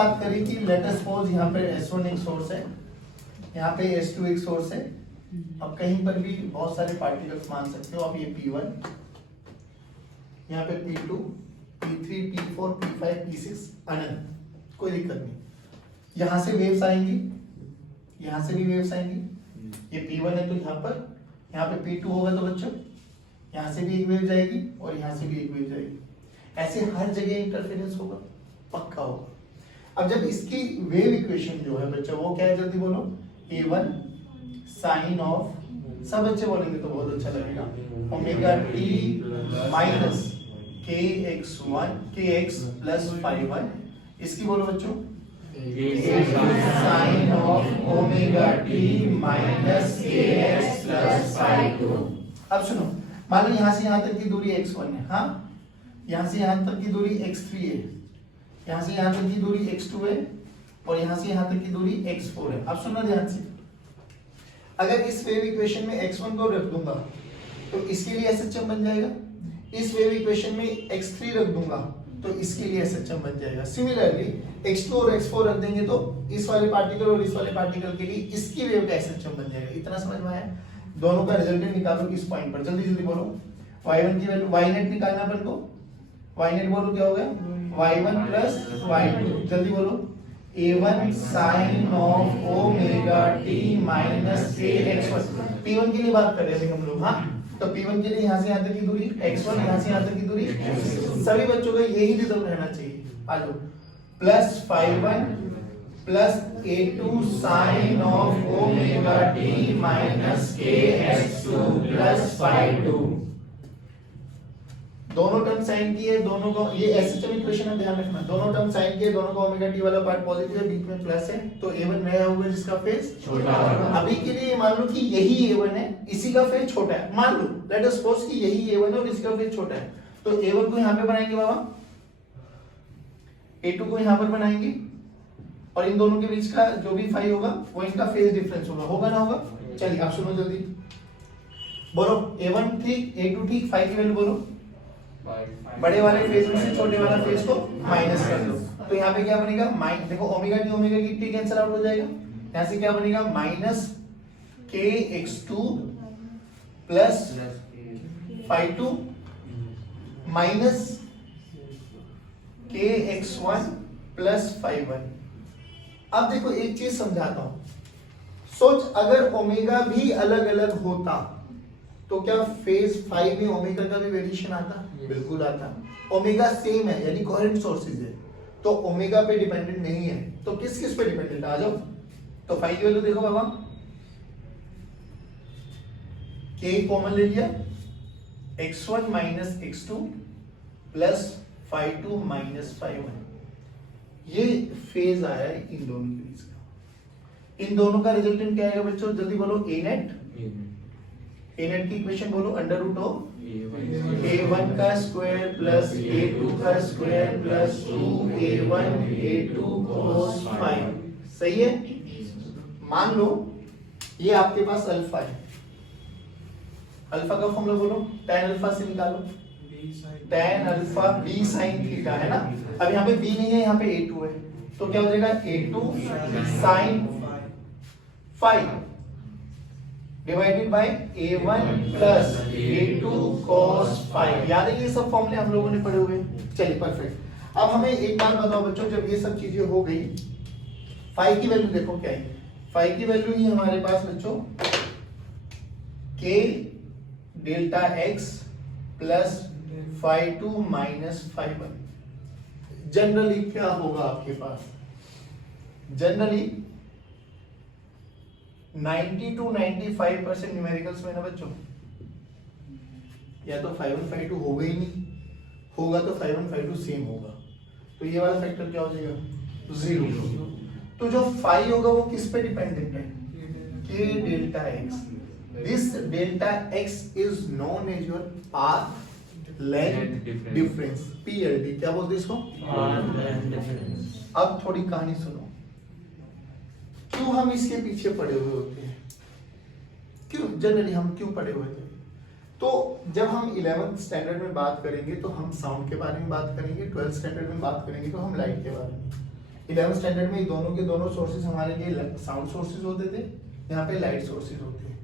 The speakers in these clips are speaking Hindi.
बात करें कि लेट अस सपोज यहाँ पे S1 एक सोर्स है, यहाँ पे S2 एक सोर्स है। अब कहीं पर भी बहुत सारे पार्टिकल्स मान सकते हो आप, ये P1, यहाँ पे P2, P3, P4, P5, P6 अनंत, कोई दिक्कत नहीं। यहाँ से वेव्स आएंगी, यहाँ से भी वेव्स आएंगी। ये P1 है तो यहाँ पे P2 होगा तो बच्चों यहाँ से भी एक वेव जाएगी और यहाँ से भी एक वेव जाएगी। ऐसे हर जगह इंटरफेरेंस होगा, पक्का होगा। अब जब इसकी वेव इक्वेशन जो है बच्चों वो क्या है, जल्दी बोलो, A1 साइन ऑफ, सब बच्चे बोलेंगे तो बहुत अच्छा लगेगा, omega t minus kx plus phi1, इसकी बोलो बच्चों sine of omega t minus kx plus phi2। अब सुनो, मान लो यहाँ से यहाँ तक की दूरी x1 है, हाँ, यहाँ से यहाँ तक की दूरी x3 है, यहाँ से यहाँ तक की दूरी x2 है और यहाँ से यहाँ तक की दूरी x4 है। अब सुनो ध्यान से, अगर इस वेव इक्वेशन में x1 को रख दूंगा तो इसके लिए SHM बन जाएगा, इस वेव इक्वेशन में x3 रख दूंगा तो इसके लिए SHM बन जाएगा। सिमिलरली x2 और x4 रख देंगे तो इस वाले पार्टिकल और इस वाले पार्टिकल के लिए इसकी वेव का SHM बन जाएगा। इतना समझ में आया? दोनों का रिजल्टेंट निकालो इस पॉइंट पर, जल्दी जल्दी बोलो। y1 की वैल्यू ynet निकालना अपन को, ynet बोलो क्या हो गया, y1 प्लस y2, जल्दी बोलो, A1 sine of omega t minus kx1। P1 के लिए बात कर रहे थे हम लोग, हाँ, तो P1 के लिए यहाँ से यहाँ तक की दूरी x1, यहाँ से यहाँ तक की दूरी, सभी बच्चों का यही रिजल्ट रहना चाहिए। आ जाओ, plus phi1 plus A2 sine of omega t minus kx2 plus phi2। दोनों टर्म साइन की है, दोनों को ये SHM इक्वेशन है, ध्यान रखना, दोनों टर्म साइन की है, दोनों का ओमेगा t वाला पार्ट पॉजिटिव है, बीच में प्लस है, तो A1 नया होगा जिसका फेज छोटा होगा। अभी के लिए मान लो कि यही A1 है, इसी का फेज छोटा है, मान लो, लेट अस सपोज कि यही A1 है और इसका फेज छोटा है, तो A1 को यहाँ पे बनाएंगे बाबा, A2 को यहाँ पर बनाएंगे और इन दोनों के बीच का जो भी फाई होगा वो इनका फेज डिफरेंस होगा ना होगा। चलिए आप सुनो जल्दी, बोलो A1 ठीक, A2 ठीक, फाई की वैल्यू बोलो, बड़े वाले फेज में से छोटे वाला फेज को माइनस कर दो, तो यहाँ पे क्या बनेगा, देखो ओमेगा की टी कैंसिल आउट हो जाएगा, यहाँ से क्या बनेगा, minus kx2 plus phi2 minus kx1 plus phi1। अब देखो एक चीज समझाता हूं, सोच अगर ओमेगा भी अलग अलग होता तो क्या फेज 5 में ओमेगा का भी वेरिएशन आता? बिल्कुल आता। ओमेगा सेम है यानी कोहेरेंट सोर्सेज है, तो ओमेगा पे डिपेंडेंट नहीं है, तो किस किस पे डिपेंडेंट? आ जाओ, तो फाई की वैल्यू देखो बाबा, k कॉमन ले लिया, x1 minus x2 plus phi2 minus phi1, ये फेज आया है इन दोनों के बीच का। इन दोनों का रिजल्टेंट क्या आएगा बच्चों, जल्दी बोलो, A नेट की इक्वेशन बोलो, अंडर रूट ऑफ A1 का स्क्वायर प्लस A2 का square plus 2A1 A2 cos phi। सही है? मान लो ये आपके पास अल्फा है, अल्फा का फॉर्मूला बोलो, tan अल्फा से निकालो, tan alpha b sin theta है ना। अब यहाँ पे b नहीं है, यहाँ पे A2 है, तो क्या हो जाएगा, A2 sin phi divided by A1 plus A2 cos phi। याद है ये सब फॉर्मूले हम लोगों ने पढ़े हुए। चलिए परफेक्ट। अब हमें एक बात बताओ बच्चों, जब ये सब चीजें हो गई, फाई की वैल्यू देखो क्या है, फाई की वैल्यू ही हमारे पास बच्चों k delta x plus phi2 minus phi1। Generally क्या होगा आपके पास, जनरली 90 to 95% न्यूमेरिकल्स में ना बच्चों, या तो phi1 phi2 होगा ही नहीं, होगा तो phi1 phi2 सेम होगा, तो ये वाला फैक्टर क्या हो जाएगा, 0। तो जो फाई होगा वो किस पे डिपेंडेंट है, k delta x। This delta x is known as your path length difference, PLD। क्या बोलते हैं इसको, पाथ लेंथ डिफरेंस। अब थोड़ी कहानी सुनो, क्यों हम इसके पीछे पड़े हुए होते हैं, क्यों जनरली हम क्यों पड़े हुए थे? तो जब हम 11th स्टैंडर्ड में बात करेंगे तो हम साउंड के बारे में बात करेंगे, 12th स्टैंडर्ड में बात करेंगे तो हम लाइट के बारे में। 11th स्टैंडर्ड में दोनों के दोनों सोर्सेज हमारे लिए साउंड सोर्सेज होते थे, यहाँ पे लाइट सोर्सेज होते हैं।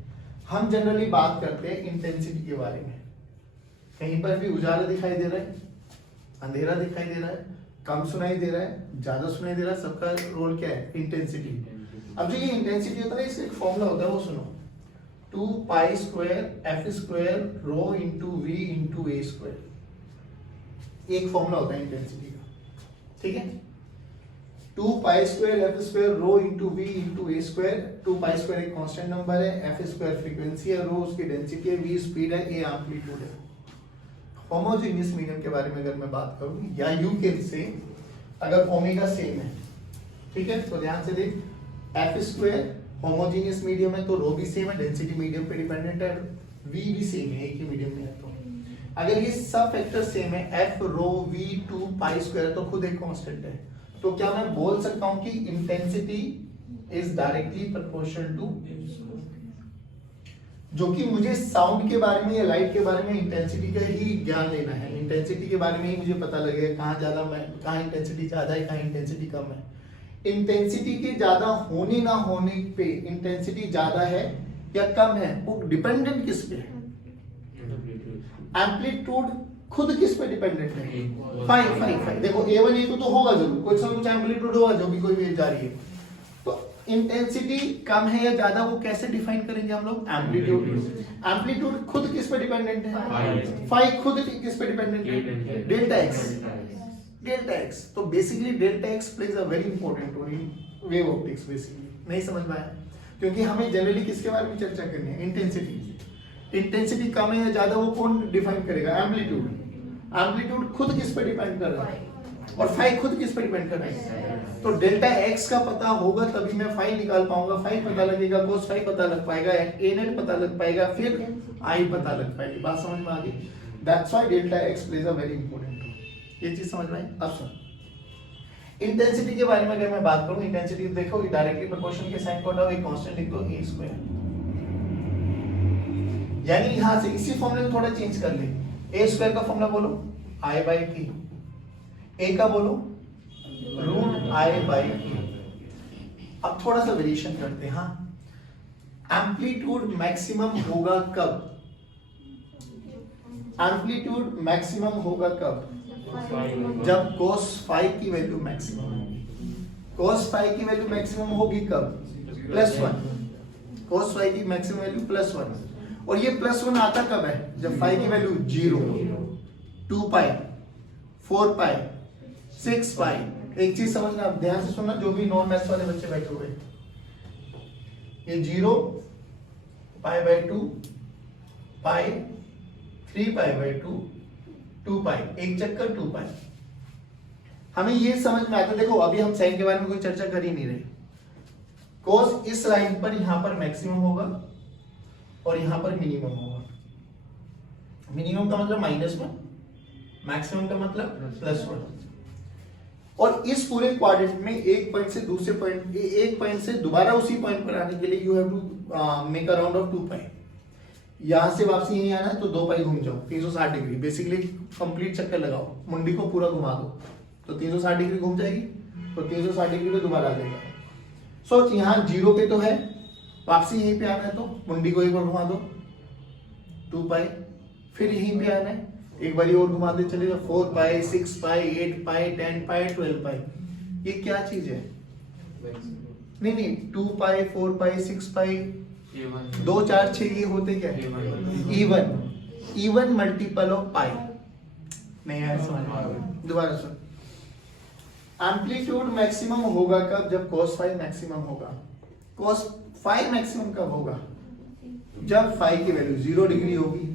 हम जनरली बात करते हैं इंटेंसिटी के बारे में। कहीं पर भी उजाला दिखाई दे रहा है, अंधेरा दिखाई दे रहा है, कम सुनाई दे रहा है, ज्यादा सुनाई दे रहा है, सबका रोल क्या है? इंटेंसिटी। अब जो ये इंटेंसिटी होता है इसका एक फॉर्मूला होता है, वो सुनो, 2 pi square f square rho into v into a square. एक फॉर्मूला होता है इंटेंसिटी का, ठीक है। 2 pi square f square rho into v into a square. 2 pi square एक कांस्टेंट नंबर है, एफ स्क्वायर फ्रीक्वेंसी है, रो उसकी डेंसिटी है, वी स्पीड है, ए एम्पलीट्यूड है। होमोजेनियस मीडियम के बारे में अगर मैं बात करूं, या यू कैन से अगर ओमेगा सेम है, ठीक है, तो ध्यान से देख, एफ स्क्वायर होमोजेनियस मीडियम है तो रो भी सेम है, डेंसिटी मीडियम पे डिपेंडेंट है, वी भी सेम है, एक ही मीडियम में है। तो अगर ये सब फैक्टर सेम है, f rho v 2 pi square, तो खुद एक कांस्टेंट है, तो क्या मैं बोल सकता हूं कि intensity is directly proportional to, जो कि मुझे साउंड के बारे में या लाइट के बारे में इंटेंसिटी का ही ज्ञान लेना है। इंटेंसिटी के बारे में ही मुझे पता लगेगा कहाँ ज्यादा, कहाँ इंटेंसिटी ज्यादा है, कहाँ इंटेंसिटी कम है। इंटेंसिटी के ज्यादा होने ना होने पे इंटेंसिटी ज्यादा है या कम है, वो डिपेंडेंट किस पे है? एम्पलीट्यूड खुद किस पे डिपेंडेंट है? फाई। देखो A1 A2 तो होगा जरूर, कोई सा कुछ एम्पलीट्यूड होगा जो भी कोई वेव जा रही है। तो इंटेंसिटी कम है या ज्यादा, वो कैसे डिफाइन करेंगे हम लोग? एम्पलीट्यूड। एम्पलीट्यूड खुद किस पे डिपेंडेंट है? फाई खुद किस पे डिपेंडेंट है? Delta x. तो basically delta x plays a very important role in wave optics. Basically नहीं समझ में आया, क्योंकि हमें जनरली किसके बारे में चर्चा करनी है? इंटेंसिटी। इंटेंसिटी कम है या ज्यादा, वो कौन डिफाइन करेगा? एम्पलीट्यूड। एम्पलीट्यूड खुद किस पे डिपेंड कर रहा है? और फाई खुद किस पे डिपेंड कर रहा है? तो डेल्टा एक्स का पता होगा तभी मैं फाई निकाल पाऊंगा, फाई पता लगेगा, कोस फाई पता लग पाएगा, ए नेट पता लग पाएगा, फिर आई पता लग पाएगी। बात समझ में आ गई? That's why delta x plays a very important role. ये चीज समझ में आई? अब सुन, इंटेंसिटी के बारे में अगर मैं बात करूं, इंटेंसिटी देखो डायरेक्टली प्रोपोर्शनल के साइन को हटाओ, एक कांस्टेंट लिख दो ए स्क्वायर, यानी यहां से इसी फॉर्मूले में थोड़ा चेंज कर ले। ए स्क्वायर का फॉर्मूला बोलो आई बाई टी, ए का बोलो रूट आई बाई टी। अब थोड़ा सा वेरिएशन करते हैं। हाँ, एम्पलीट्यूड मैक्सिमम होगा कब? एम्पलीट्यूड मैक्सिमम होगा कब? जब cos फाई की वैल्यू मैक्सिमम होगी। cos फाई की वैल्यू मैक्सिमम होगी कब? +1। cos फाई की मैक्सिमम वैल्यू +1, और ये +1 आता कब है? जब फाई की वैल्यू 0, 2 पाई, 4 पाई, 6 पाई। एक चीज समझना, आप ध्यान से सुनना, जो भी नॉन मैथ्स वाले बच्चे बैठे हुए, ये 0 pi by 2 pi, 3 pi by 2, 2 पाई, एक चक्कर 2 पाई। हमें ये समझ में आता है। देखो अभी हम साइन के बारे में कोई चर्चा कर ही नहीं रहे। कोस इस लाइन पर यहां पर मैक्सिमम होगा और यहां पर मिनिमम होगा। मिनिमम का मतलब -1, मैक्सिमम का मतलब +1। और इस पूरे क्वाड्रेंट में एक पॉइंट से दूसरे पॉइंट, एक पॉइंट से दोबारा उसी पॉइंट पर आने के लिए you have to make a round of 2 pi. यहां से वापसी यहीं आना है तो 2 पाई घूम जाओ, 360 डिग्री। बेसिकली कंप्लीट चक्कर लगाओ, मुंडी को पूरा घुमा दो तो 360 डिग्री घूम जाएगी, तो 360 डिग्री पे दोबारा आ जाएगा। सोच यहाँ 0 पे तो है, वापसी यहीं पे आना है तो मुंडी को एक बार घुमा दो 2 पाई, फिर यहीं पे आना है एक बार और घुमाते चले जाओ 4 पाई, 6 पाई, 8 पाई, 10 पाई, 12 पाई। ये क्या चीज है? नहीं 2 पाई, 4 पाई, 6 पाई, 2 4 6 ये होते क्या? इवन मल्टीपल ऑफ पाई। नहीं है, दोबारा सुन। एम्पलीट्यूड मैक्सिमम होगा कब? जब cos फाई मैक्सिमम होगा। cos फाई मैक्सिमम कब होगा? जब फाई की वैल्यू 0 डिग्री होगी,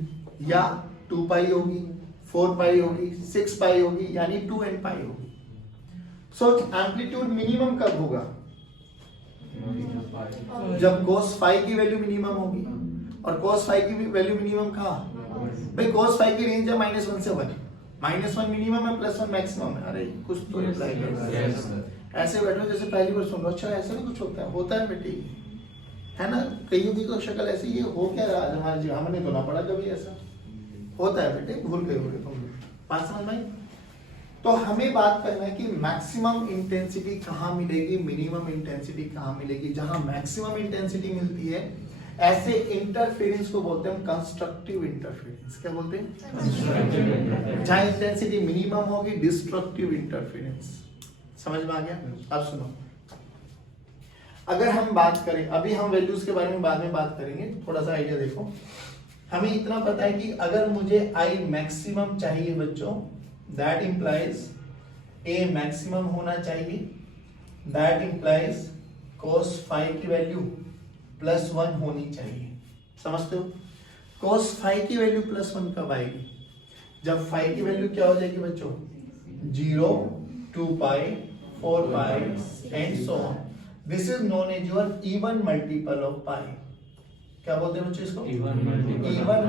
या 2 पाई होगी, 4 पाई होगी, 6 पाई होगी, यानी 2n पाई होगी। सो एम्पलीट्यूड मिनिमम कब होगा? जब cos फाई की वैल्यू मिनिमम होगी। और cos फाई की वैल्यू मिनिमम कहाँ? भाई cos फाई की रेंज है -1 से 1, -1 मिनिमम है, +1 मैक्सिमम है। अरे कुछ तो रिप्लाई कर, ऐसे बैठो जैसे पहली बार सुन लो। अच्छा ऐसा नहीं कुछ होता है बेटी, है ना? कईयों की तो शक्ल ऐसी, ये हो क्या रहा है हमारे जीवन, हमने तो ना पढ़ा कभी ऐसा। होता है बेटे, भूल गए होगे तुम। बात समझ में आई? तो हमें बात करना है कि मैक्सिमम इंटेंसिटी कहाँ मिलेगी, मिनिमम इंटेंसिटी कहाँ मिलेगी। जहां मैक्सिमम इंटेंसिटी मिलती है ऐसे इंटरफेरेंस को बोलते हैं कंस्ट्रक्टिव इंटरफेरेंस। क्या बोलते हैं? जहां इंटेंसिटी मिनिमम होगी डिस्ट्रक्टिव इंटरफेरेंस। समझ में आ गया? अब सुनो, अगर हम बात करें, अभी हम वैल्यूज के बारे में बाद में बात करेंगे, थोड़ा सा आइडिया देखो। हमें इतना पता है कि अगर मुझे आई मैक्सिमम चाहिए बच्चों, दैट इंप्लाइज ए मैक्सिमम होना चाहिए, दैट इंप्लाइज cos फाई की वैल्यू +1 होनी चाहिए। समझते हो? cos फाई की वैल्यू +1 कब आएगी? जब फाई की वैल्यू क्या हो जाएगी बच्चों? 0, 2 pi, 4 pi and so on. This is known as your even multiple of pi. क्या बोलते हैं बच्चों इसको? Even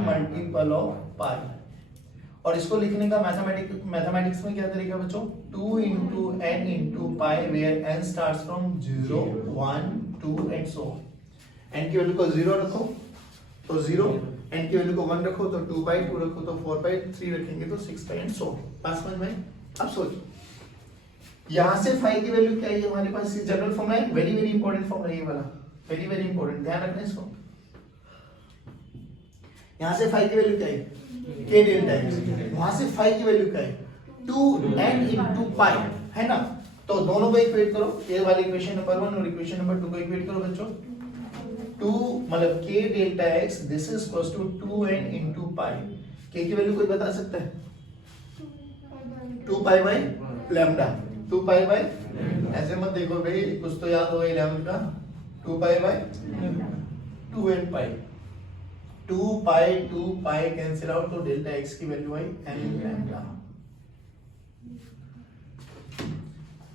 multiple of pi. और इसको लिखने का मैथमेटिक्स में क्या तरीका बच्चों? 2 into n into pi where n starts from 0, 1, 2 and so on। n की वैल्यू को 0 रखो तो 0, n की वैल्यू को 1 रखो तो 2 पाई, 2 रखो तो 4 पाई, 3 रखेंगे तो 6 पाई एंड सो ऑन। बात समझ में? अब सोचो, यहां से फाई की वैल्यू क्या है हमारे पास? जनरल फॉर्मूला है, वेरी वेरी इंपॉर्टेंट फॉर्मूला ये वाला, वेरी वेरी इंपॉर्टेंट, ध्यान रखना इसको। यहां से फाई की वैल्यू क्या है? k delta x। वहां से फाई की वैल्यू क्या है? 2n into पाई, है ना? तो दोनों को इक्वेट करो, ये वाली इक्वेशन नंबर 1 और इक्वेशन नंबर 2 को इक्वेट करो बच्चों। 2 मतलब k delta x this is equals to 2n into pi. k की वैल्यू कोई बता सकता है? 2 pi by lambda. 2 pi by, ऐसे मत देखो भाई, कुछ तो याद हो 11 का। 2 पाई बाय 2n पाई। 2 पाई कैंसिल आउट तो डेल्टा x की value I n lambda.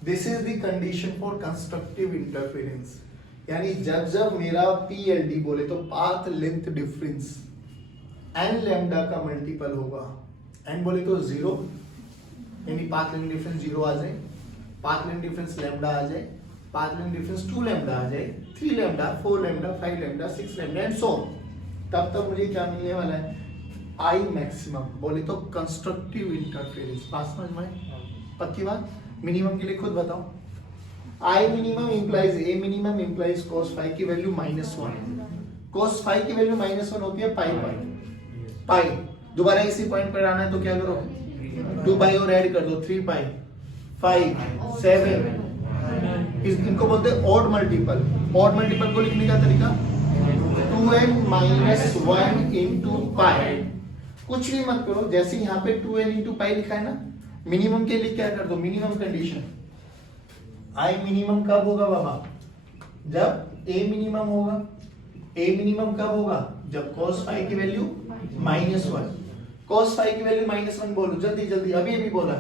This is the condition for constructive interference. यानी जब मेरा PLD बोले तो path length difference n lambda का मल्टीपल होगा, n बोले तो 0, यानी पाथ लेंथ डिफरेंस 0 आ जाए, पाथ लेंथ डिफरेंस लैम्डा आ जाए, पाथ लेंथ डिफरेंस 2 लैम्डा आ जाए, 3 lambda, 4 lambda, 5 lambda, 6 lambda and so on. तब मुझे क्या मिलने वाला है? आई मैक्सिमम बोले तो कंस्ट्रक्टिव इंटरफेरेंस। बात समझ में? पक्की बात? मिनिमम के लिए खुद बताओ। I minimum implies a minimum implies cos phi की वैल्यू -1। cos फाई की वैल्यू -1 होती है पाई पाई पाई। दोबारा इसी पॉइंट पर आना है तो क्या करो? 2 पाई और ऐड कर दो, 3 पाई, 5, 7। इनको बोलते हैं ऑड मल्टीपल। ऑड मल्टीपल को लिखने का तरीका 2n - 1 into पाई। कुछ भी मत करो, जैसे यहाँ पे 2n into पाई लिखा है ना, मिनिमम के लिए क्या कर दो? Minimum condition. आई मिनिमम कब होगा बाबा? जब a मिनिमम होगा। a मिनिमम कब होगा? जब cos फाई की वैल्यू -1। cos फाई की वैल्यू -1 बोलो जल्दी जल्दी, अभी बोला।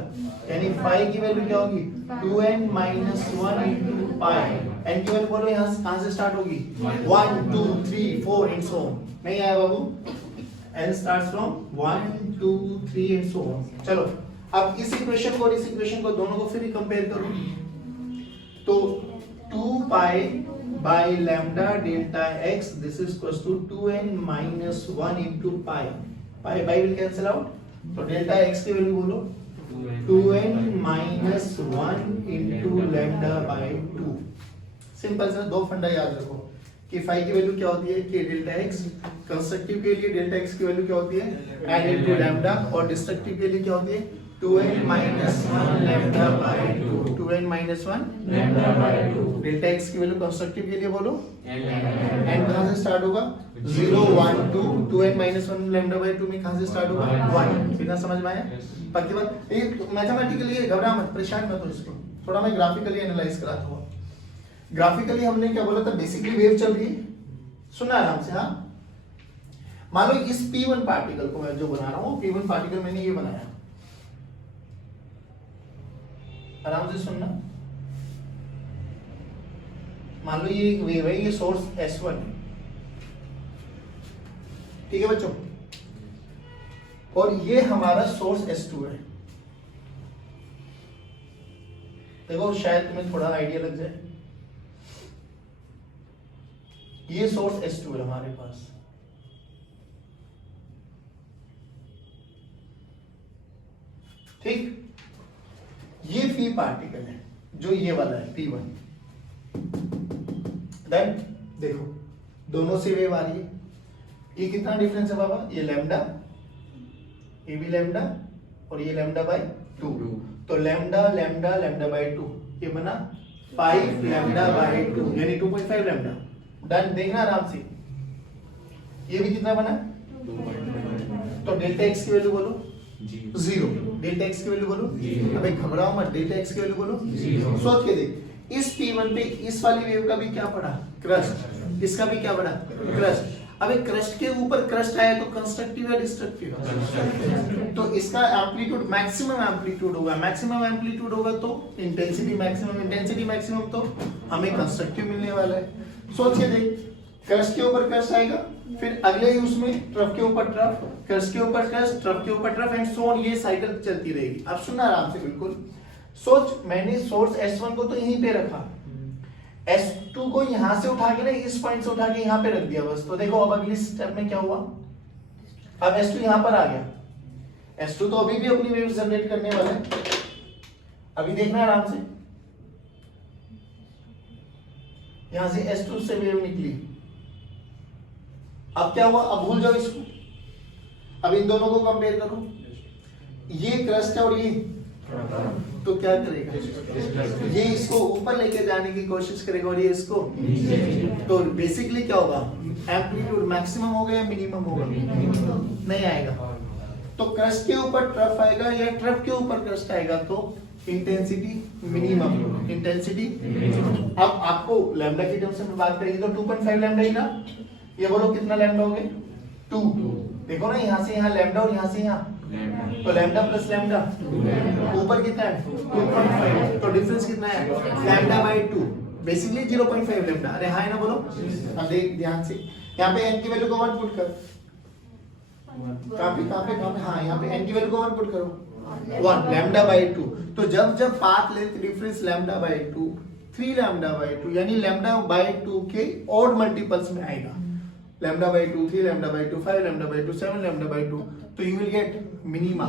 यानी फाई की वैल्यू क्या होगी? 2n - 1 into पाई। n की वैल्यू बोलो यहाँ कहां से स्टार्ट होगी? 1, 2, 3, 4 एंड सो ऑन। नहीं आया बाबू? n starts from 1, 2, 3 and so on। चलो अब इस इक्वेशन को और इस इक्वेशन को दोनों को फिर कंपेयर करो तो 2 pi by lambda delta x this is equals to 2n - 1 into पाई। Pi by will cancel out, तो डेल्टा x की वैल्यू बोलो 2n - 1 into lambda by 2। Simple सा दो फंडा याद रखो कि फाई की वैल्यू क्या होती है? k delta x। कंस्ट्रक्टिव के लिए डेल्टा x की वैल्यू क्या होती है? n into lambda. और डिस्ट्रक्टिव के लिए क्या होती है? 2n - 1 lambda by 2। 2n - 1 lambda by 2। Delta x की वैल्यू कंस्ट्रक्टिव के लिए बोलो n कहां से स्टार्ट होगा? 0, 1, 2। 2n - 1 लैम्डा बाय 2 में कहां से स्टार्ट होगा? 1। बिना समझ में आया? पक्की बात? ये मैथमेटिकली घबरा मत, परेशान मत हो इसको, थोड़ा मैं ग्राफिकली एनालाइज कराता हूं। ग्राफिकली हमने क्या बोला था? बेसिकली वेव चल रही है, सुना आराम से। हाँ, मान लो इस P1 पार्टिकल को मैं जो बना रहा हूँ, P1 पार्टिकल मैंने ये बनाया, आराम से सुनना। मान लो ये वेव है, ये सोर्स S1 है, ठीक है बच्चों, और ये हमारा सोर्स S2 है। देखो शायद तुम्हें थोड़ा आइडिया लग जाए। ये सोर्स S2 है हमारे पास, ठीक। पी पार्टिकल है जो ये वाला है P1, देन देखो दोनों से वेव आ रही है, ये कितना डिफरेंस है बाबा, ये लैम्डा, ये भी लैम्डा और ये लैम्डा बाय 2, तो लैम्डा लैम्डा लैम्डा बाय 2, ये बना 5 लैम्डा बाय 2 यानी 2.5 लैम्डा। डन, देखना आराम से, ये भी कितना बना, तो डेल्टा एक्स की वैल्यू बोलो 0, डेल्टा एक्स की वैल्यू बोलो, अबे घबराओ मत, डेल्टा एक्स की वैल्यू बोलो 0। सोच के देख, इस P1 पे इस वाली वेव का भी क्या पड़ा, क्रस्ट, इसका भी क्या पड़ा, क्रस्ट। अबे क्रस्ट के ऊपर क्रस्ट आया तो कंस्ट्रक्टिव या डिस्ट्रक्टिव, तो इसका एम्पलीट्यूड मैक्सिमम एम्पलीट्यूड होगा, मैक्सिमम एम्पलीट्यूड होगा तो इंटेंसिटी मैक्सिमम, इंटेंसिटी मैक्सिमम तो हमें कंस्ट्रक्टिव मिलने वाला है। सोच के देख, क्रस्ट के ऊपर क्रस्ट आएगा, फिर अगले ही उसमें ट्रफ के ऊपर ट्रफ, क्रस्ट के ऊपर क्रस्ट, ट्रफ के ऊपर ट्रफ एंड सो ऑन, ये साइकिल चलती रहेगी। अब सुनना आराम से बिल्कुल, सोच मैंने सोर्स S1 को तो यहीं पे रखा, S2 को यहां से उठा के ना इस पॉइंट से उठा के यहां पे रख दिया बस, तो देखो अब अगली स्टेप में क्या हुआ, अब S2 यहां पर आ गया, S2 तो अभी भी अपनी वेव जनरेट करने वाला है, अभी देखना आराम से, यहां से S2 से वेव निकली, अब क्या हुआ, अब भूल जाओ इसको, अब इन दोनों को कंपेयर करो, ये क्रस्ट है और ये, तो क्या करेगा, ये इसको ऊपर लेके जाने की कोशिश करेगा और ये इसको, तो बेसिकली क्या होगा, एम्पलीट्यूड मैक्सिमम होगा या मिनिमम होगा, नहीं आएगा, तो क्रस्ट के ऊपर ट्रफ आएगा या ट्रफ के ऊपर क्रस्ट आएगा तो इंटेंसिटी मिनिमम, इंटेंसिटी। अब आपको लैम्डा की टर्म्स में बात करेंगे तो 2.5 लैम्डा ही ना, ये बोलो कितना लैम्डा हो गए 2, देखो ना यहाँ से यहाँ लैम्डा और यहाँ से यहाँ, तो लैम्डा प्लस लैम्डा ऊपर कितना है 2.5, तो डिफरेंस कितना है लैम्डा बाय 2, बेसिकली 0.5 लैम्डा। अरे हाँ है ना बोलो, अब देख ध्यान से, यहाँ पे n की वैल्यू को 1 पुट कर, कहाँ पे हाँ यहाँ पे n की वैल्यू को 1 पुट करो 1 लैम्डा बाय 2, तो जब path length difference lambda by 2 3 lambda by 2 यानी लैम्डा बाय 2 के ऑड मल्टीपल्स में आएगा, lambda by 2 3 lambda by 2 5 lambda by 2 7 lambda by 2, तो यू विल गेट मिनिमा।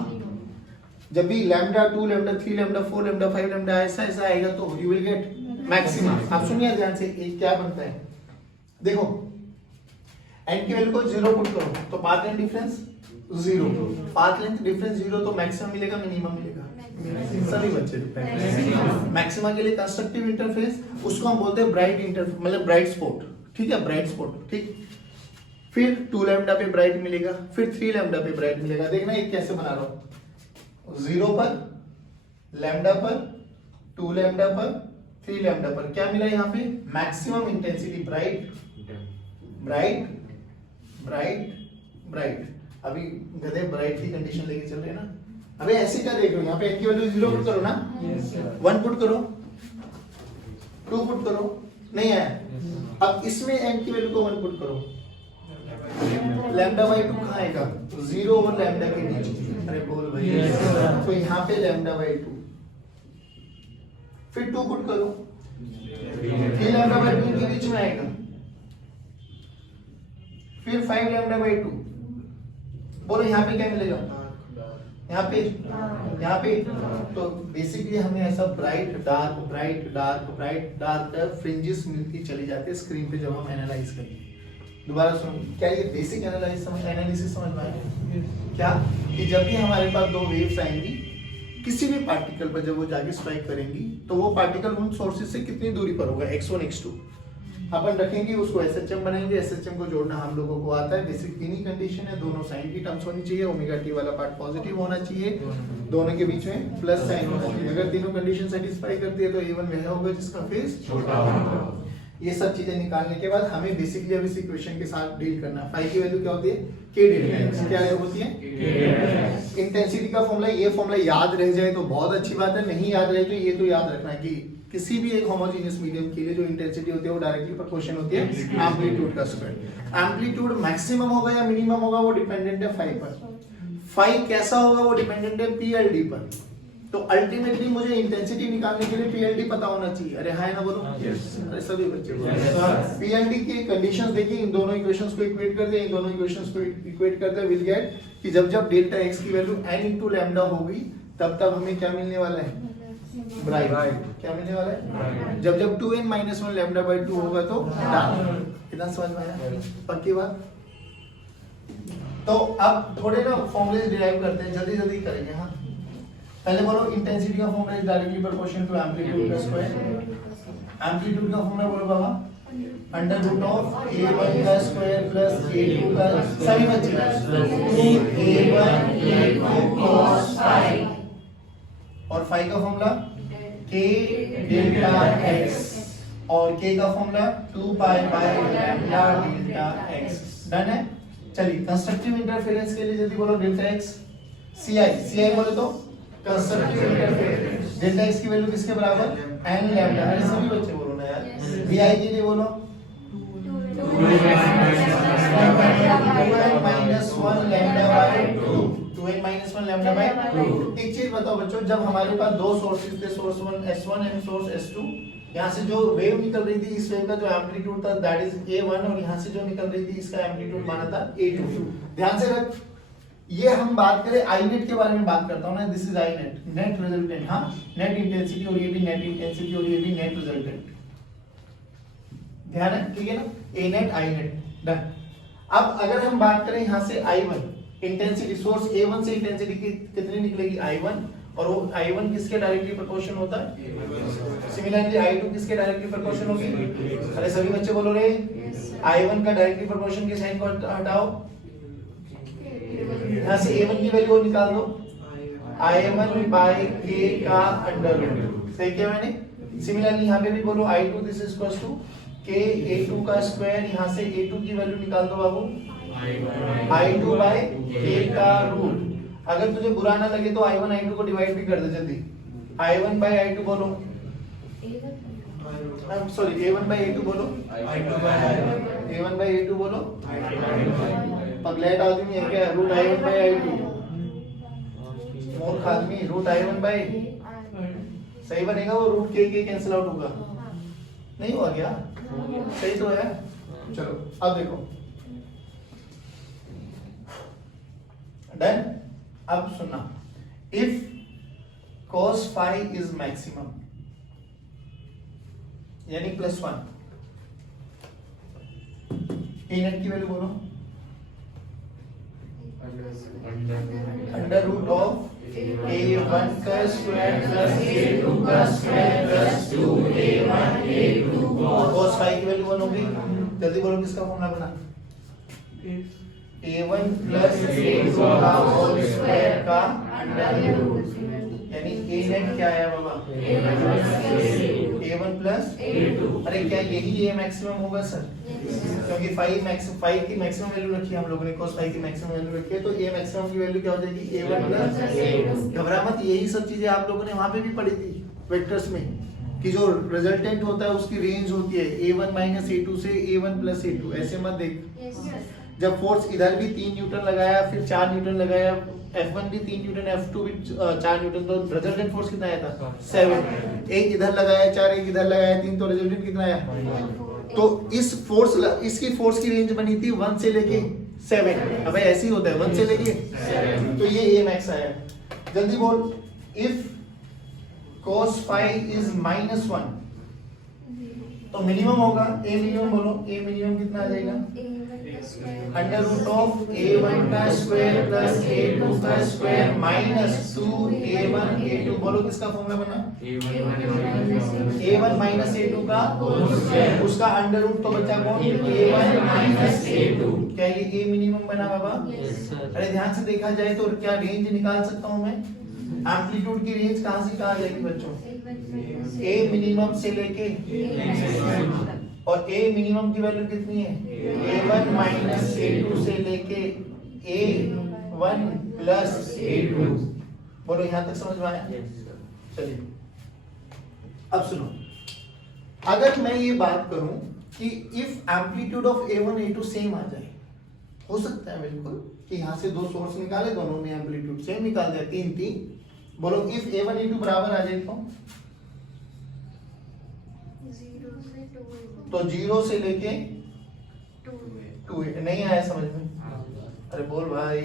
जब भी lambda 2 lambda 3 lambda 4 lambda 5 lambda ऐसा ऐसा आएगा तो यू विल गेट मैक्सिमा। आप सुनिए ध्यान से, ये क्या बनता है, देखो n की वैल्यू को 0 पुट करो तो path length difference 0, path length difference 0 तो मैक्सिमम मिलेगा मिनिमम मिलेगा, सभी बच्चे मैक्सिमा के लिए कंस्ट्रक्टिव इंटरफेस, उसको हम बोलते हैं ब्राइट इंटरफेस, मतलब ब्राइट स्पॉट, ठीक है, ब्राइट स्पॉट, ठीक। फिर 2 लैम्डा पे ब्राइट मिलेगा, फिर 3 लैम्डा पे ब्राइट मिलेगा। देखना ये कैसे बना रहा हूं, 0 पर, लैम्डा पर, 2 लैम्डा पर, 3 लैम्डा पर, क्या मिला यहाँ पे maximum intensity, bright bright bright bright. अभी गधे ब्राइट की कंडीशन लेके चल रहे हैं ना, अबे ऐसे क्या देख रहे हो, यहाँ पे n की वैल्यू 0 पुट करो ना, 1 पुट करो, 2 पुट करो, नहीं आया, अब इसमें n की वैल्यू को 1 पुट करो, लैम्डा बाय 2 कहाँ आएगा, 0 और लैम्डा के बीच, अरे बोल भाई, तो यहाँ पे लैम्डा बाय 2, फिर 2 पुट करो, 3 लैम्डा बाय 2 के बीच में आएगा, फिर 5 लैम्डा बाय 2, बोलो यहाँ पे क्या मिलेगा, यहाँ पे तो बेसिकली हमें ऐसा bright dark bright dark bright dark fringes मिलती चली जाती है स्क्रीन पे जब हम एनालाइज करेंगे। दोबारा सुनो, क्या ये बेसिक एनालिसिस समझ में आया क्या, कि जब भी हमारे पास दो वेव्स आएंगी किसी भी पार्टिकल पर, जब वो जाके स्ट्राइक करेंगी तो वो पार्टिकल उन सोर्सेज से कितनी दूरी पर होगा, x1 x2 अपन रखेंगे, उसको SHM बनाएंगे, SHM को जोड़ना हम लोगों को आता है, बेसिक तीन ही कंडीशन है, दोनों साइन की टर्म्स होनी चाहिए, ओमेगा टी वाला पार्ट पॉजिटिव होना चाहिए, दोनों के बीच में प्लस साइन होना चाहिए, अगर तीनों कंडीशन सेटिस्फाई करती है तो A1 वह होगा जिसका फेस छोटा होगा। ये सब चीजें निकालने के बाद हमें बेसिकली अब इस इक्वेशन के साथ डील करना है। फाई की वैल्यू क्या होती है, k डेल्टा x, क्या होती है इंटेंसिटी का फॉर्मूला, ये फॉर्मूला याद रह जाए तो बहुत अच्छी बात है, नहीं याद रहे तो ये तो याद रखना है कि किसी भी एक होमोजेनियस मीडियम के लिए जो इंटेंसिटी होती है वो डायरेक्टली प्रोपोर्शनल होती है एम्पलीट्यूड का स्क्वायर। एम्पलीट्यूड मैक्सिमम होगा या मिनिमम होगा वो डिपेंडेंट है फाई पर, फाई कैसा होगा वो डिपेंडेंट है पीएलडी पर, तो अल्टीमेटली मुझे इंटेंसिटी निकालने के लिए पीएलडी पता होना चाहिए। अरे हाय ना बोलो, अरे सभी बच्चे पीएलडी की कंडीशंस देखिए, इन दोनों इक्वेशंस को इक्वेट कर दे, इन दोनों इक्वेशंस को इक्वेट करते विल गेट कि जब जब डेल्टा x की वैल्यू n into लैम्डा होगी तब तब हमें क्या मिलने वाला है ब्राइट। क्या मिलने वाला है? जब जब 2n-1 लैम्डा बाई 2 होगा तो डार्क। कितना समझ में आया? पक्की बात। तो अब थोड़े ना फॉर्मूले डिराइव करते हैं, जल्दी जल्दी करेंगे। हाँ, पहले बोलो इंटेंसिटी का formula is directly proportional to amplitude का स्क्वायर। एम्पलीट्यूड का फॉर्मूला बोलो बाबा, अंडर रूट ऑफ a1 का स्क्वायर प्लस a2 का, सभी बच्चे, 2a1 a2 cos phi, और फाई का फॉर्मूला k डेल्टा x, और k का formula 2 pi by lambda delta x। Done है। चलिए कंस्ट्रक्टिव इंटरफेरेंस के लिए जल्दी बोलो डेल्टा x। ci बोले तो कंस्ट्रक्टिव इंटरफेरेंस, डेल्टा x की वैल्यू किसके बराबर? n lambda. अरे सभी बच्चे बोलो ना यार। vi के लिए बोलो 2n-1 lambda by 2, 2n-1 lambda by 2। एक चीज बताओ बच्चों, जब हमारे पास दो सोर्सेज थे, source 1 S1 and source S2, यहाँ से जो वेव निकल रही थी, इस वेव का जो एम्पलीट्यूड था दैट इज A1, और यहाँ से जो निकल रही थी इसका एम्पलीट्यूड माना था A2। ध्यान से रख, ये हम बात करें आई नेट के बारे में बात करता हूँ ना, this is I net, net resultant. हाँ, नेट इंटेंसिटी, और ये भी नेट इंटेंसिटी, और ये भी नेट रिजल्टेंट। ध्यान है, ठीक है ना? ए नेट आई नेट। डन। अब अगर हम बात करें यहाँ से I1 इंटेंसिटी, सोर्स A1 से इंटेंसिटी कितनी निकलेगी? I1, और वो I1 किसके डायरेक्टली प्रोपोर्शनल होता है? सिमिलरली I2 किसके डायरेक्टली प्रोपोर्शनल होगी? अरे सभी बच्चे बोलो रे, I1 का डायरेक्टली प्रोपोर्शन के साइन को हटाओ, यहाँ से A1 की वैल्यू निकाल दो, I1 बाय k का अंडर रूट। सही किया मैंने? सिमिलरली यहाँ पे भी बोलो I2 this is equals to k A2 का स्क्वायर, यहाँ से A2 की वैल्यू निकाल दो बाबू, I2 बाय k का रूट। अगर तुझे बुरा ना लगे तो I1 I2 को डिवाइड भी कर दे जल्दी। I1 बाय I2 बोलो, सॉरी A1 बाय A2 बोलो, A1 बाय A2 बोलो। पगलेट आदमी है क्या? रूट I1 बाय I2, मूर्ख आदमी, रूट I1 बाय, सही बनेगा वो? रूट k कैंसिल आउट होगा, नहीं हुआ क्या? सही तो है। चलो अब देखो, डन। अब सुनना, if cos phi is maximum, यानी +1, ए नेट की वैल्यू बोलो, अंडर रूट ऑफ A1 का स्क्वायर प्लस A2 का square plus 2A1 A2 cos phi की वैल्यू बनोगी। जल्दी बोलो किसका फॉर्मूला बना? A1 प्लस A2 का होल स्क्वायर का अंडर रूट, यानी A नेट क्या आया बाबा? A1 plus A2। अरे क्या यही A मैक्सिमम होगा सर? क्योंकि फाई की मैक्सिमम वैल्यू रखी है हम लोगों ने, cos फाई की मैक्सिमम वैल्यू रखी है, तो A मैक्सिमम की वैल्यू क्या हो जाएगी? A1 plus A2। घबरा मत, यही सब चीजें आप लोगों ने वहां पे भी पढ़ी थी वेक्टर्स में, कि जो रिजल्टेंट होता है उसकी रेंज होती है A1 माइनस A2 से A1 प्लस A2। ऐसे मत देख, जब फोर्स इधर भी 3 न्यूटन लगाया, फिर 4 न्यूटन लगाया, F1 भी 3 न्यूटन, F2 भी 4 न्यूटन, तो रिजल्टेंट फोर्स कितना आया था? 7। एक इधर लगाया 4, एक इधर लगाया 3, तो रिजल्टेंट कितना आया? तो इस फोर्स, इसकी फोर्स की रेंज बनी थी 1 से लेके 7। अब ऐसे ही होता है 1 से लेके 7, तो ये A मैक्स आया। जल्दी बोल, इफ cos phi इज -1, तो मिनिमम होगा A मिनिमम। बोलो A मिनिमम कितना आ जाएगा? अंडर रूट ऑफ A1 का स्क्वायर प्लस A2 का स्क्वायर माइनस 2A1 A2। बोलो किसका फॉर्मूला बना? A1 माइनस A2 का उसका अंडर रूट, तो बचा कौन? A1 minus A2। क्या ये A मिनिमम बना बाबा? अरे ध्यान से देखा जाए तो क्या रेंज निकाल सकता हूं मैं? एम्पलीट्यूड की रेंज कहां से कहां आ जाएगी बच्चों? A मिनिमम से लेके, और A मिनिमम की वैल्यू कितनी है? A1 माइनस A2 से लेके A1 प्लस A2। बोलो यहां तक समझ में आया? चलिए अब सुनो, अगर मैं ये बात करूं कि if amplitude of A1 A2 same आ जाए, हो सकता है बिल्कुल कि यहां से दो सोर्स निकाले, दोनों में एम्पलीट्यूड सेम निकाल जाए, 3। बोलो इफ A1 A2 बराबर आ जाए तो 0 से लेके 2 नहीं आया समझ में? अरे बोल भाई।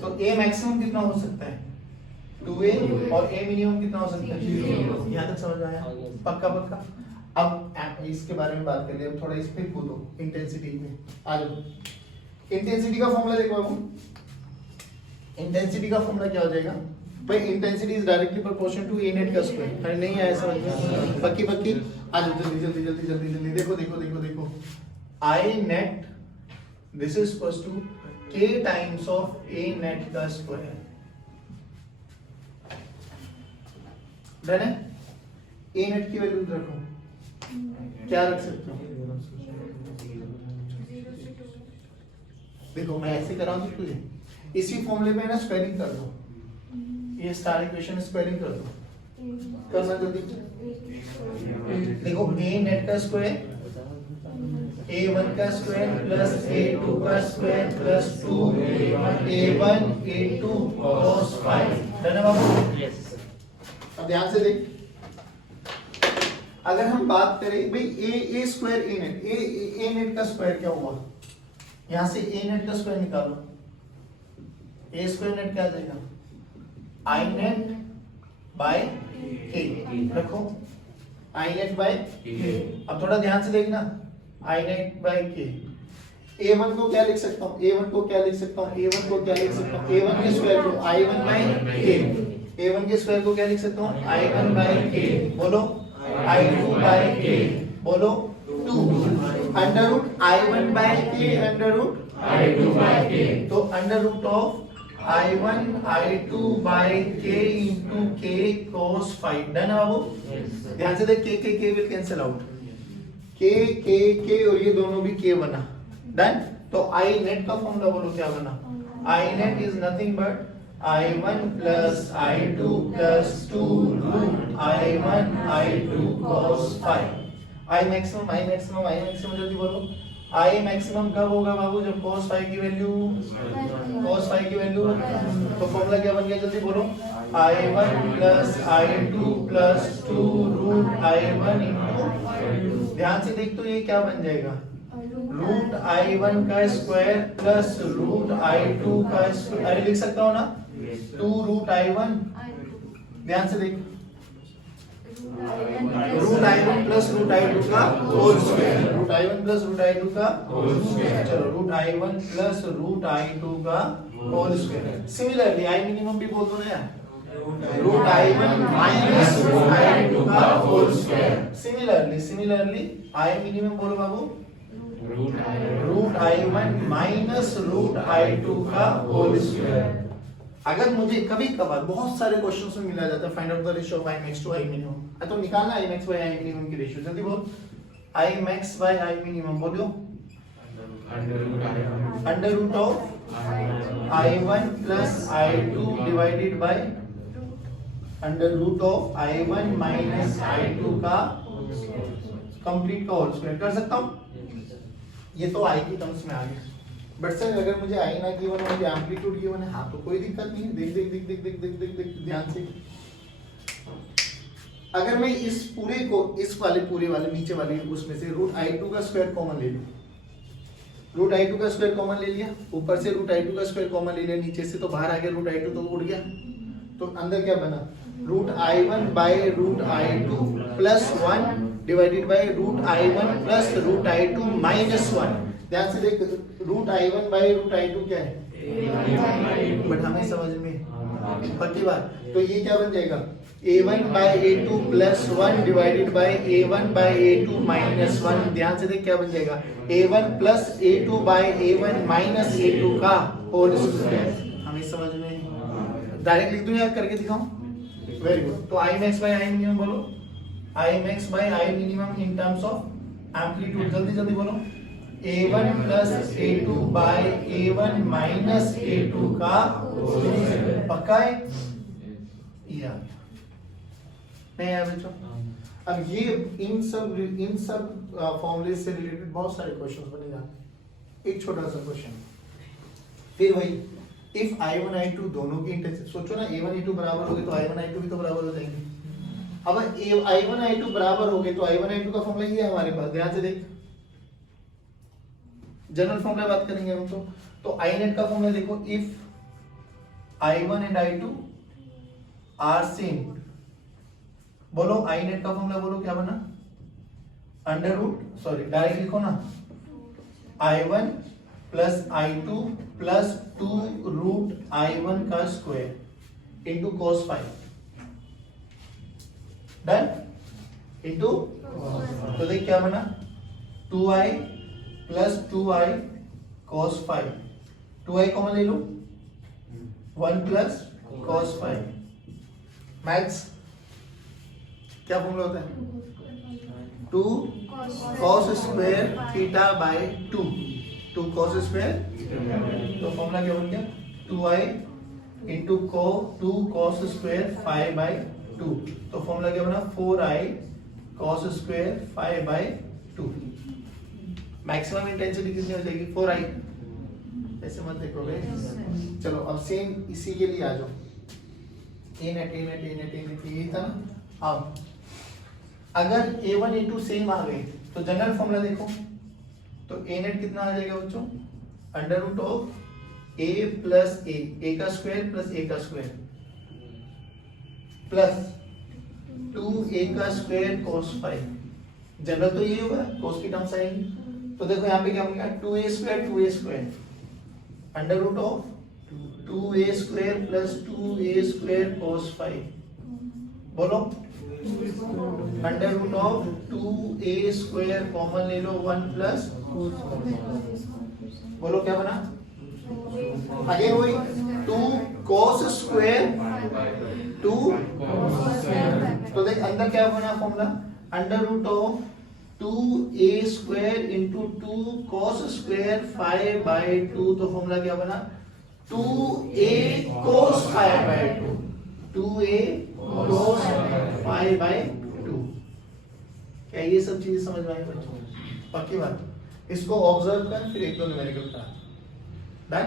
तो A मैक्सिमम कितना हो सकता है? 2a और a मिनिमम कितना हो सकता है 0। यहाँ तक समझ आया? पक्का पक्का। अब इसके बारे में बात कर ले, अब थोड़ा इस पे कूदो इंटेंसिटी में आ जाओ। इंटेंसिटी का फॉर्मूला देखो बाबू, इंटेंसिटी का फॉर्मूला क्या हो जाएगा भाई? Intensity is directly proportional to a net का स्क्वायर। अरे नहीं आया समझ में? पक्की पक्की आ जाओ, जल्दी जल्दी जल्दी जल्दी जल्दी देखो देखो देखो देखो। I net this is equals to k times of a net का स्क्वायर। डन है? a नेट की वैल्यू रखो, क्या रख सकते हो? देखो मैं ऐसे कर रहा हूं तुझे, इसी फॉर्मूले में ना स्क्वायरिंग कर दो, ये स्टार इक्वेशन स्क्वायरिंग कर दो, करना जल्दी। देखो a नेट का स्क्वायर a1 का स्क्वायर प्लस a2 का square plus 2a1 a2 cos 5। Done है बाबू? यस। अब ध्यान से देख, अगर हम बात करें भाई a square a net, a net का स्क्वायर क्या हुआ? यहां से a नेट का स्क्वायर निकालो, a स्क्वायर नेट क्या आ जाएगा? i नेट बाय k रखो, i नेट बाय k। अब थोड़ा ध्यान से देखना, i net bye k। a1 को क्या लिख सकता हूं? a1 को क्या लिख सकता हूं? a1 को क्या लिख सकता हूं? a1 के स्क्वायर को i1 बाय k। a1 के स्क्वायर को क्या लिख सकता हूं? i1 by k। बोलो i2 बाय k। बोलो 2 under root i1 by k under root i2 by k। तो under root of i1 i2 by k into k cos 5। Done है बाबू? ध्यान से देख, k will cancel out, k और ये दोनों भी k बना। डन? तो i नेट का फॉर्मूला बोलो क्या बना? i net is nothing but i1 plus i2 plus 2 root i1 i2 cos 5। i maximum जल्दी बोलो। i maximum कब होगा बाबू? जब cos 5 की वैल्यू तो फॉर्मूला क्या बन गया? जल्दी बोलो। i1 plus i2 plus 2 root i1 into, ध्यान से देख तो ये क्या बन जाएगा? रूट i1 का स्क्वायर प्लस रूट i2 का स्क्वायर। अरे लिख सकता हो ना 2 रूट i1। ध्यान से देख, root i1 plus root i2 का whole square, root i1 plus root i2 का होल स्क्वायर। चलो root i1 plus root i2 का whole square. Similarly i minimum भी बोल दो ना यार, root i1 minus root i2 का whole square. Similarly i minimum बोलो बाबू, root i1 minus root i2 का होल स्क्वायर। अगर मुझे कभी कभार बहुत सारे क्वेश्चंस में मिला जाता है find out the ratio of i max to i minimum, तो निकालना i max by i minimum की रेशियो। जल्दी बोल, i max by i minimum बोलो। Under root of i1 plus i2 divided by under root of i1 minus i2 का कंप्लीट का होल स्क्वायर। कर सकता हूं? ये तो i की टर्म्स में आ गया, बट सर अगर मुझे i ना गिवन हो, मुझे एम्पलीट्यूड गिवन है, हाँ तो कोई दिक्कत नहीं है। देख देख देख देख देख देख देख देख ध्यान से, अगर मैं इस पूरे को इस वाले पूरे वाले नीचे वाले उसमें से रूट i2 का स्क्वायर कॉमन ले लूं, रूट i2 का स्क्वायर कॉमन ले लिया, ऊपर से रूट i2 का स्क्वायर कॉमन ले लिया, नीचे से तो बाहर आ गया रूट i2 तो उड़ गया, तो अंदर क्या बना? Root i1 by root i2 plus 1 divided by root i1 plus root i2 minus 1। ध्यान से देख, root i1 by root i2 क्या है? बट हमें समझ में पक्की बात, तो ये क्या बन जाएगा? a1 by a2 plus 1 divided by a1 by a2 minus 1। ध्यान से देख क्या बन जाएगा? a1 plus a2 bye a1 minus a2 का होल स्क्वायर। हमें समझ में डायरेक्ट लिख दूं या करके दिखाऊं? Very good. तो i max by i minimum बोलो, i max by i minimum in terms of amplitude. जल्दी जल्दी बोलो, a1 plus a2 bye a1 minus a2 का पक्का है? ये आ गया नहीं है बच्चों? अब ये इन सब फॉर्मूले से रिलेटेड बहुत सारे क्वेश्चंस बने जाते। एक छोटा सा क्वेश्चन, फिर वही इफ i1 i2 दोनों की इंटेंसिटी, सोचो ना a1 a2 बराबर हो गए तो i1 i2 भी तो बराबर हो जाएंगे। अब i1 i2 बराबर हो गए तो i1 i2 का फॉर्मूला ये है हमारे पास। ध्यान से देख, जनरल फॉर्मूला बात करेंगे हम तो i नेट का फॉर्मूला देखो, if i1 and i2 are same. बोलो आई नेट का फॉर्मूला बोलो क्या बना, अंडर रूट, सॉरी डायरेक्ट लिखो ना, I1 plus I2 plus 2 root I1 का square into cos five, done, into, तो देख क्या बना 2i plus 2i cos 5, 2i common ले लो, 1 प्लस cos 5, मैथ्स क्या फॉर्मूला होता है 2 cos square theta by 2 cos square, तो फॉर्मूला क्या बन गया 2i into 2 cos square 5 by 2, तो फॉर्मूला क्या बना 4i cos square 5 by 2। Maximum intensity कितनी हो जाएगी 4i, ऐसे मत देखोगे। चलो अब सेम इसी के लिए आ जाओ, ए नेट यही था ना। अब अगर a1 a2 सेम आ गए तो जनरल फॉर्मूला देखो, तो a नेट कितना आ जाएगा बच्चों, under root of a plus a का स्क्वायर प्लस a का स्क्वायर प्लस 2a का स्क्वायर cos 5, जनरल तो ये होगा cos की टर्म्स आएंगी, तो देखो यहाँ पे क्या हो गया 2a square under root of 2a square plus 2a square cos 5, बोलो under root of 2a square common ले लो 1 प्लस, बोलो क्या बना, अगेन वही 2 cos स्क्वायर 2, तो देख अंदर क्या बना formula under root of 2a square into 2 cos square 5 by 2, तो फॉर्मूला क्या बना 2a cos 5 by 2, 2a cos 5 by 2। क्या ये सब चीजें समझ में आई बच्चों, पक्की बात, इसको ऑब्जर्व कर फिर एक दो न्यूमेरिकल का, डन।